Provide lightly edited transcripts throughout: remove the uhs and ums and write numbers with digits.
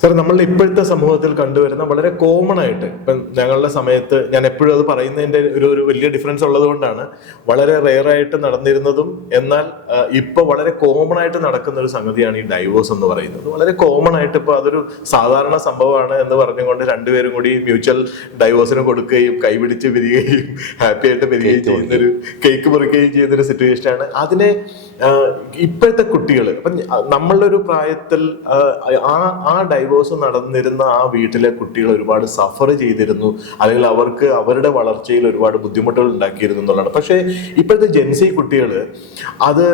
Sir, നമ്മളുടെ ഇപ്പോഴത്തെ സമൂഹത്തിൽ കണ്ടുവരുന്ന വളരെ കോമൺ ആയിട്ട്, ഇപ്പം ഞങ്ങളുടെ സമയത്ത് ഞാൻ എപ്പോഴും അത് പറയുന്നതിന്റെ ഒരു വലിയ ഡിഫറൻസ് ഉള്ളത് കൊണ്ടാണ്, വളരെ റെയർ ആയിട്ട് നടന്നിരുന്നതും എന്നാൽ ഇപ്പൊ വളരെ കോമൺ ആയിട്ട് നടക്കുന്ന ഒരു സംഗതിയാണ് ഈ ഡൈവോഴ്സ് എന്ന് പറയുന്നത്. വളരെ കോമൺ ആയിട്ട് ഇപ്പൊ അതൊരു സാധാരണ സംഭവമാണ് എന്ന് പറഞ്ഞുകൊണ്ട് രണ്ടുപേരും കൂടി മ്യൂച്വൽ ഡൈവോഴ്സിന് കൊടുക്കുകയും കൈപിടിച്ച് പിരിയുകയും ഹാപ്പി ആയിട്ട് പിരിയുകയും ചെയ്യുന്നൊരു, കേക്ക് മുറിക്കുകയും ചെയ്യുന്നൊരു സിറ്റുവേഷനാണ്. അതിനെ ഇപ്പോഴത്തെ കുട്ടികൾ, അപ്പം നമ്മളുടെ ഒരു പ്രായത്തിൽ ആ ഡൈവോഴ്സ് നടന്നിരുന്ന ആ വീട്ടിലെ കുട്ടികൾ ഒരുപാട് സഫർ ചെയ്തിരുന്നു, അല്ലെങ്കിൽ അവർക്ക് അവരുടെ വളർച്ചയിൽ ഒരുപാട് ബുദ്ധിമുട്ടുകൾ ഉണ്ടാക്കിയിരുന്നു എന്നുള്ളതാണ്. പക്ഷേ ഇപ്പോഴത്തെ ജെൻസി കുട്ടികൾ അത്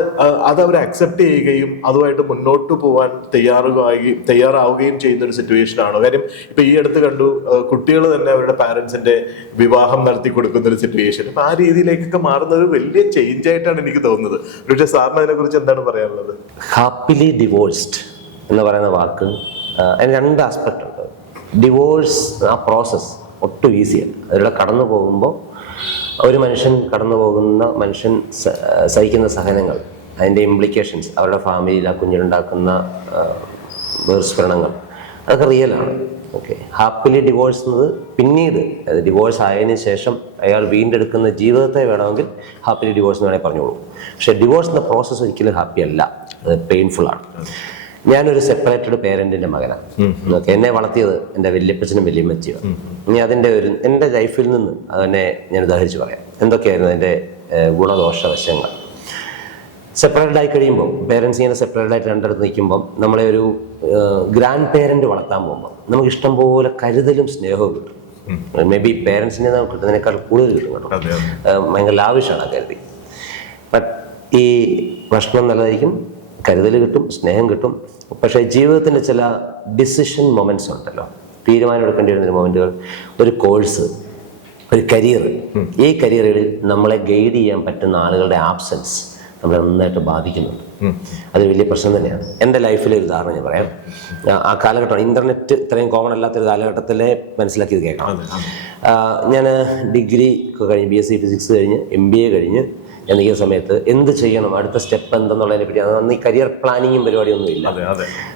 അവർ അക്സെപ്റ്റ് ചെയ്യുകയും അതുമായിട്ട് മുന്നോട്ട് പോകാൻ തയ്യാറാവുകയും ചെയ്യുന്ന ഒരു സിറ്റുവേഷനാണ്. കാര്യം ഇപ്പൊ ഈ അടുത്ത് കണ്ടു, കുട്ടികൾ തന്നെ അവരുടെ പാരന്റ്സിന്റെ വിവാഹം നടത്തി കൊടുക്കുന്ന ഒരു സിറ്റുവേഷൻ. അപ്പൊ ആ രീതിയിലേക്കൊക്കെ മാറുന്ന ഒരു വലിയ ചേഞ്ച് ആയിട്ടാണ് എനിക്ക് തോന്നുന്നത്. പക്ഷേ സാറിന് അതിനെ കുറിച്ച് എന്താണ് പറയാനുള്ളത്? ഹാപ്പിലി ഡിവോഴ്സ്ഡ് എന്ന് പറയുന്ന വാക്ക് അതിന് രണ്ട് ആസ്പെക്റ്റ് ഉണ്ട്. ഡിവോഴ്സ് ആ പ്രോസസ്സ് ഒട്ടും ഈസിയല്ല. അതിലൂടെ കടന്നു പോകുമ്പോൾ ഒരു മനുഷ്യൻ സഹിക്കുന്ന സഹനങ്ങൾ, അതിൻ്റെ ഇംപ്ലിക്കേഷൻസ്, അവരുടെ ഫാമിലിയിൽ ആ കുഞ്ഞിനുണ്ടാക്കുന്ന വിസ്മരണങ്ങൾ, അതൊക്കെ റിയലാണ്. ഓക്കെ, ഹാപ്പിലി ഡിവോഴ്സ് എന്നത് പിന്നീട് ഡിവോഴ്സ് ആയതിനു ശേഷം അയാൾ വീണ്ടെടുക്കുന്ന ജീവിതത്തെ വേണമെങ്കിൽ ഹാപ്പിലി ഡിവോഴ്സ് എന്ന് വേണമെങ്കിൽ പറഞ്ഞോളൂ. പക്ഷേ ഡിവോഴ്സ് എന്ന പ്രോസസ്സ് ഒരിക്കലും ഹാപ്പി അല്ല, അത് പെയിൻഫുൾ ആണ്. ഞാനൊരു സെപ്പറേറ്റഡ് പേരൻറ്റിൻ്റെ മകനാണ്. ഓക്കെ, എന്നെ വളർത്തിയത് എൻ്റെ വല്യപ്പച്ചനും വല്യമ്മച്ചിയാണ്. ഇനി അതിൻ്റെ എൻ്റെ ലൈഫിൽ നിന്ന് അതിനെ ഞാൻ ഉദാഹരിച്ച് പറയാം എന്തൊക്കെയായിരുന്നു അതിൻ്റെ ഗുണദോഷ വശങ്ങൾ. സെപ്പറേറ്റഡ് ആയി കഴിയുമ്പോൾ, പേരൻസ് ഇങ്ങനെ സെപ്പറേറ്റഡ് ആയിട്ട് രണ്ടിടത്ത് നിൽക്കുമ്പം, നമ്മളെ ഒരു ഗ്രാൻഡ് പേരൻറ്റ് വളർത്താൻ പോകുമ്പോൾ നമുക്ക് ഇഷ്ടംപോലെ കരുതലും സ്നേഹവും കിട്ടും. മേ ബി പേരൻസിനെ നമുക്ക് കിട്ടുന്നതിനേക്കാൾ കൂടുതൽ കിട്ടും കേട്ടോ. ഭയങ്കര ലാവിഷാണ് കരുതി. ബട്ട് ഈ ഭക്ഷണം നല്ലതായിരിക്കും, കരുതൽ കിട്ടും, സ്നേഹം കിട്ടും. പക്ഷേ ജീവിതത്തിൻ്റെ ചില ഡിസിഷൻ മൊമെൻറ്റ്സ് ഉണ്ടല്ലോ, തീരുമാനം എടുക്കേണ്ടി വരുന്ന മൊമെൻറ്റുകൾ, ഒരു കോഴ്സ്, ഒരു കരിയർ, ഈ കരിയറിൽ നമ്മളെ ഗൈഡ് ചെയ്യാൻ പറ്റുന്ന ആളുകളുടെ ആബ്സെൻസ് നമ്മളെ നന്നായിട്ട് ബാധിക്കുന്നുണ്ട്. അത് വലിയ പ്രശ്നം തന്നെയാണ്. എൻ്റെ ലൈഫിലെ ഒരു ഉദാഹരണം ഞാൻ പറയാം. ആ കാലഘട്ടം, ഇൻ്റർനെറ്റ് ഇത്രയും കോമൺ അല്ലാത്തൊരു കാലഘട്ടത്തിലെ മനസ്സിലാക്കിയത് കേൾക്കണം. ഞാൻ ഡിഗ്രി കഴിഞ്ഞ് BSc ഫിസിക്സ് കഴിഞ്ഞ് MBA കഴിഞ്ഞ് ഞാൻ നിൽക്കുന്ന സമയത്ത് എന്ത് ചെയ്യണം, അടുത്ത സ്റ്റെപ്പ് എന്തെന്നുള്ളതിനെ പറ്റി അന്ന് ഈ കരിയർ പ്ലാനിങ്ങും പരിപാടിയൊന്നും ഇല്ല.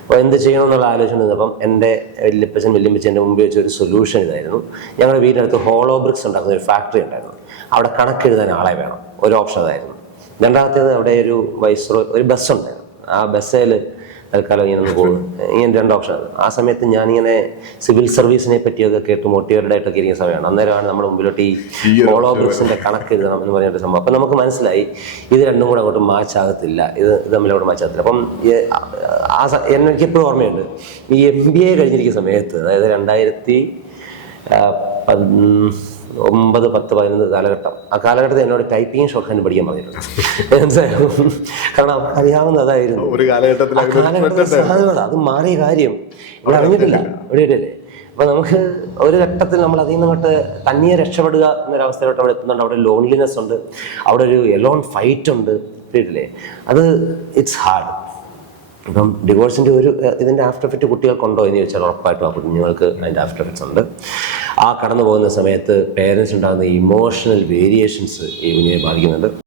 അപ്പോൾ എന്ത് ചെയ്യണം എന്നുള്ള ആലോചന നിന്നപ്പം എൻ്റെ വല്യപ്പച്ചൻ വല്യമ്മച്ചൻ എൻ്റെ മുമ്പ് വെച്ചൊരു സൊല്യൂഷൻ ഇതായിരുന്നു. ഞങ്ങളുടെ വീടിനടുത്ത് ഹോളോ ബ്രിക്സ് ഉണ്ടാക്കുന്ന ഒരു ഫാക്ടറി ഉണ്ടായിരുന്നു. അവിടെ കണക്കെഴുതാൻ ആളെ വേണം, ഒരു ഓപ്ഷൻ അതായിരുന്നു. രണ്ടാമത്തേത് അവിടെ ഒരു ബസ്സുണ്ടായിരുന്നു. ആ ബസ്സിൽ തൽക്കാലം ഇങ്ങനെ ഒന്ന് പോകും. ഇങ്ങനെ രണ്ട് ഓപ്ഷനാണ്. ആ സമയത്ത് ഞാനിങ്ങനെ സിവിൽ സർവീസിനെ പറ്റിയൊക്കെ കേട്ട് മോട്ടിവേറ്റഡ് ആയിട്ടൊക്കെ ഇരിക്കുന്ന സമയമാണ്. അന്നേരമാണ് നമ്മുടെ മുമ്പിലോട്ട് ഈ ഹോളോ ബ്രിക്സിൻ്റെ കണക്ക് എഴുതണം എന്ന് പറഞ്ഞിട്ട് സംഭവം. അപ്പം നമുക്ക് മനസ്സിലായി ഇത് രണ്ടും കൂടെ അങ്ങോട്ട് മാച്ച് ആകത്തില്ല, ഇത് തമ്മിലവിടെ മാച്ച് ആകത്തില്ല. അപ്പം എനിക്കെപ്പോഴും ഓർമ്മയുണ്ട്, ഈ MBA കഴിഞ്ഞിരിക്കുന്ന സമയത്ത്, അതായത് 2009, 10, 11 കാലഘട്ടം, ആ കാലഘട്ടത്തിൽ എന്നോട് ടൈപ്പിംഗ് ഷോർട്ട് ഹാൻഡ് പഠിക്കാൻ പറഞ്ഞിട്ടുണ്ട്. കാരണം അവർക്ക് അറിയാവുന്ന അതായിരുന്നു ഒരു കാലഘട്ടത്തിൽ. അത് മാറിയ കാര്യം ഇവിടെ അറിഞ്ഞിട്ടില്ല, എവിടെയല്ലേ. അപ്പൊ നമുക്ക് ഒരു ഘട്ടത്തിൽ നമ്മൾ അതിൽ നിന്നിട്ട് തനിയെ രക്ഷപ്പെടുക എന്നൊരവസ്ഥയിലോട്ട് അവിടെ എത്തുന്നുണ്ട്. അവിടെ ലോൺലിനെസ് ഉണ്ട്, അവിടെ ഒരു എലോൺ ഫൈറ്റ് ഉണ്ട്, കേട്ടില്ലേ. അത് ഇറ്റ്സ് ഹാർഡ്. ഇപ്പം ഡിവോഴ്സിൻ്റെ ഇതിൻ്റെ ആഫ്റ്റർ എഫക്റ്റ് കുട്ടികൾക്കുണ്ടോ എന്ന് ചോദിച്ചാൽ ഉറപ്പായിട്ടും ആ കുഞ്ഞുങ്ങൾക്ക് അതിൻ്റെ ആഫ്റ്റർ എഫക്ട്സ് ഉണ്ട്. ആ കടന്നു പോകുന്ന സമയത്ത് പേരൻസ് ഉണ്ടാകുന്ന ഇമോഷണൽ വേരിയേഷൻസ് ഈ കുഞ്ഞിനെ ബാധിക്കുന്നുണ്ട്.